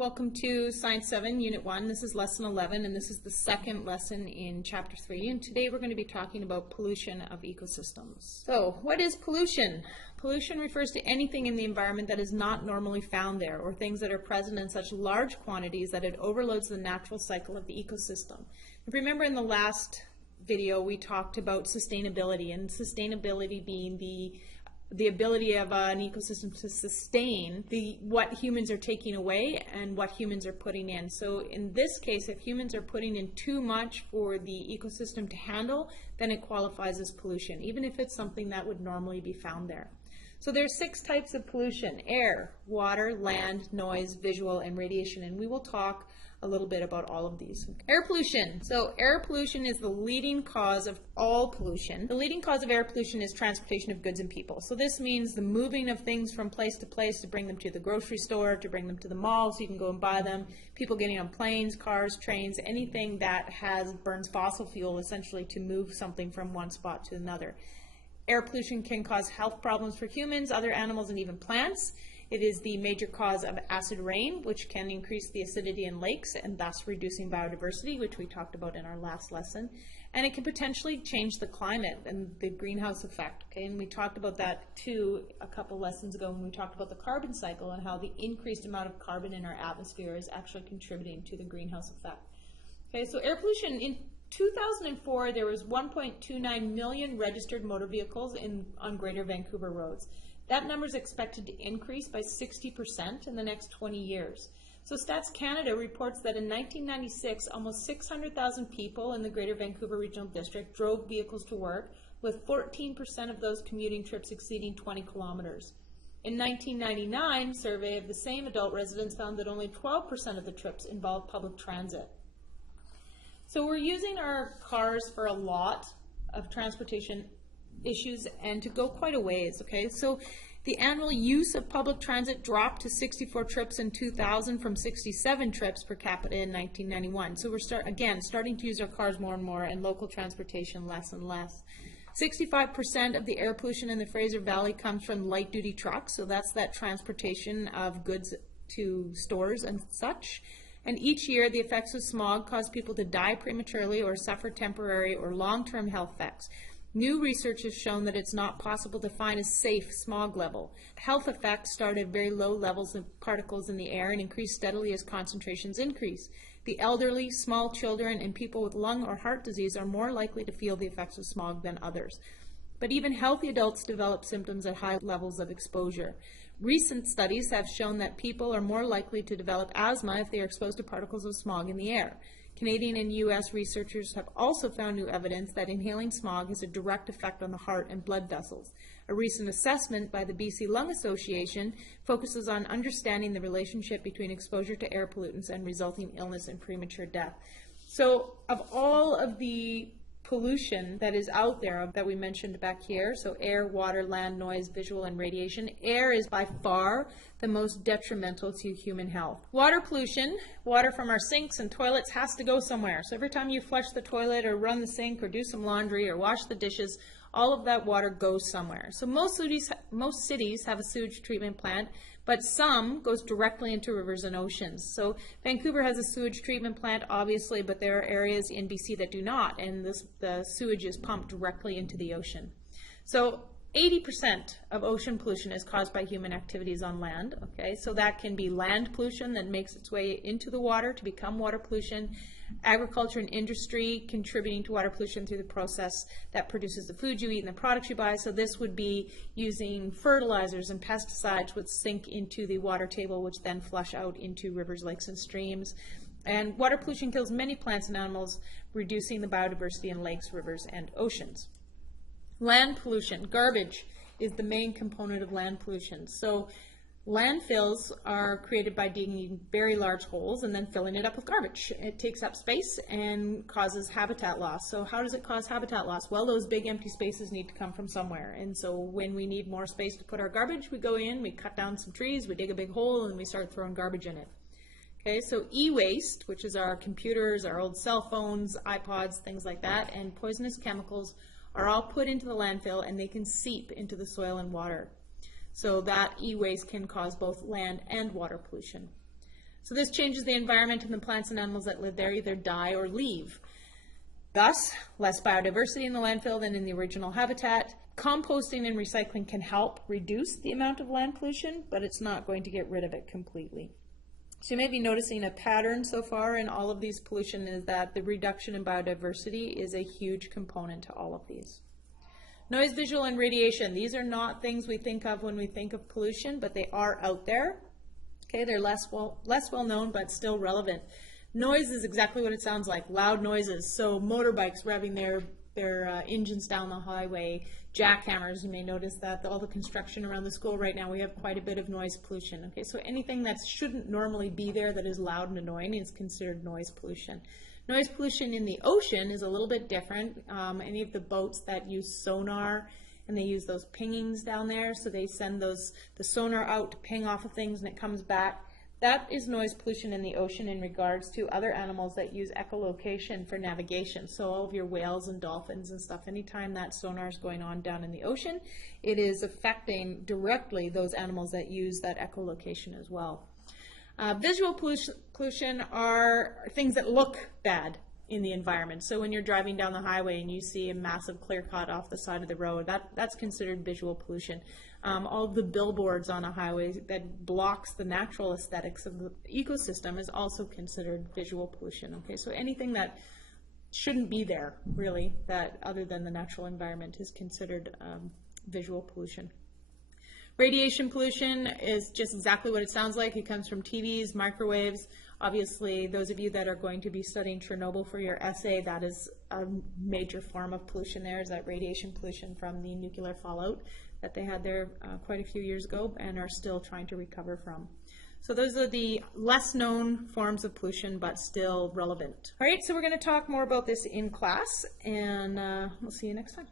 Welcome to Science 7, Unit 1. This is Lesson 11, and this is the second lesson in Chapter 3. And today we're going to be talking about pollution of ecosystems. So, what is pollution? Pollution refers to anything in the environment that is not normally found there, or things that are present in such large quantities that it overloads the natural cycle of the ecosystem. If you remember in the last video, we talked about sustainability, and sustainability being the ability of an ecosystem to sustain what humans are taking away and what humans are putting in. So in this case, if humans are putting in too much for the ecosystem to handle, then it qualifies as pollution, even if it's something that would normally be found there. So there's 6 types of pollution: air, water, land, noise, visual, and radiation. And we will talk a little bit about all of these. Air pollution. So air pollution is the leading cause of all pollution. The leading cause of air pollution is transportation of goods and people. So this means the moving of things from place to place to bring them to the grocery store, to bring them to the mall so you can go and buy them, people getting on planes, cars, trains, anything that burns fossil fuel essentially to move something from one spot to another. Air pollution can cause health problems for humans, other animals, and even plants. It is the major cause of acid rain, which can increase the acidity in lakes and thus reducing biodiversity, which we talked about in our last lesson. And it can potentially change the climate and the greenhouse effect. Okay? And we talked about that too a couple lessons ago when we talked about the carbon cycle and how the increased amount of carbon in our atmosphere is actually contributing to the greenhouse effect. Okay, so air pollution, in 2004, there was 1.29 million registered motor vehicles on Greater Vancouver roads. That number is expected to increase by 60% in the next 20 years. So Stats Canada reports that in 1996, almost 600,000 people in the Greater Vancouver Regional District drove vehicles to work, with 14% of those commuting trips exceeding 20 kilometers. In 1999, a survey of the same adult residents found that only 12% of the trips involved public transit. So we're using our cars for a lot of transportation issues and to go quite a ways, okay? So the annual use of public transit dropped to 64 trips in 2000 from 67 trips per capita in 1991. So we're starting to use our cars more and more, and local transportation less and less. 65% of the air pollution in the Fraser Valley comes from light-duty trucks, so that's that transportation of goods to stores and such. And each year, the effects of smog cause people to die prematurely or suffer temporary or long-term health effects. New research has shown that it's not possible to find a safe smog level. Health effects start at very low levels of particles in the air and increase steadily as concentrations increase. The elderly, small children, and people with lung or heart disease are more likely to feel the effects of smog than others. But even healthy adults develop symptoms at high levels of exposure. Recent studies have shown that people are more likely to develop asthma if they are exposed to particles of smog in the air. Canadian and U.S. researchers have also found new evidence that inhaling smog has a direct effect on the heart and blood vessels. A recent assessment by the BC Lung Association focuses on understanding the relationship between exposure to air pollutants and resulting illness and premature death. So of all of the pollution that is out there that we mentioned back here, so air, water, land, noise, visual, and radiation, air is by far the most detrimental to human health. Water pollution, water from our sinks and toilets has to go somewhere. So every time you flush the toilet or run the sink or do some laundry or wash the dishes, all of that water goes somewhere. So most cities have a sewage treatment plant, but some goes directly into rivers and oceans. So Vancouver has a sewage treatment plant, obviously, but there are areas in BC that do not, and the sewage is pumped directly into the ocean. So 80% of ocean pollution is caused by human activities on land, okay? So that can be land pollution that makes its way into the water to become water pollution, agriculture and industry contributing to water pollution through the process that produces the food you eat and the products you buy. So this would be using fertilizers and pesticides which sink into the water table, which then flush out into rivers, lakes, and streams. And water pollution kills many plants and animals, reducing the biodiversity in lakes, rivers, and oceans. Land pollution, garbage, is the main component of land pollution. So landfills are created by digging very large holes and then filling it up with garbage. It takes up space and causes habitat loss. So how does it cause habitat loss? Well, those big empty spaces need to come from somewhere. And so when we need more space to put our garbage, we go in, we cut down some trees, we dig a big hole, and we start throwing garbage in it. Okay, so e-waste, which is our computers, our old cell phones, iPods, things like that, and poisonous chemicals are all put into the landfill, and they can seep into the soil and water. So that e-waste can cause both land and water pollution. So this changes the environment, and the plants and animals that live there either die or leave. Thus, less biodiversity in the landfill than in the original habitat. Composting and recycling can help reduce the amount of land pollution, but it's not going to get rid of it completely. So you may be noticing a pattern so far in all of these pollution is that the reduction in biodiversity is a huge component to all of these. Noise, visual, and radiation. These are not things we think of when we think of pollution, but they are out there. Okay, they're less well known, but still relevant. Noise is exactly what it sounds like, loud noises. So motorbikes revving their engines down the highway, jackhammers. You may notice that all the construction around the school right now, we have quite a bit of noise pollution. Okay, so anything that shouldn't normally be there that is loud and annoying is considered noise pollution. Noise pollution in the ocean is a little bit different. Any of the boats that use sonar, and they use those pingings down there, so they send the sonar out to ping off of things and it comes back. That is noise pollution in the ocean in regards to other animals that use echolocation for navigation. So all of your whales and dolphins and stuff, anytime that sonar is going on down in the ocean, it is affecting directly those animals that use that echolocation as well. Visual pollution are things that look bad in the environment. So when you're driving down the highway and you see a massive clear cut off the side of the road, that's considered visual pollution. All the billboards on a highway that blocks the natural aesthetics of the ecosystem is also considered visual pollution. Okay, so anything that shouldn't be there, really, that other than the natural environment is considered visual pollution. Radiation pollution is just exactly what it sounds like. It comes from TVs, microwaves. Obviously, those of you that are going to be studying Chernobyl for your essay, that is a major form of pollution there, is that radiation pollution from the nuclear fallout that they had there quite a few years ago and are still trying to recover from. So those are the less known forms of pollution, but still relevant. All right, so we're going to talk more about this in class, and we'll see you next time.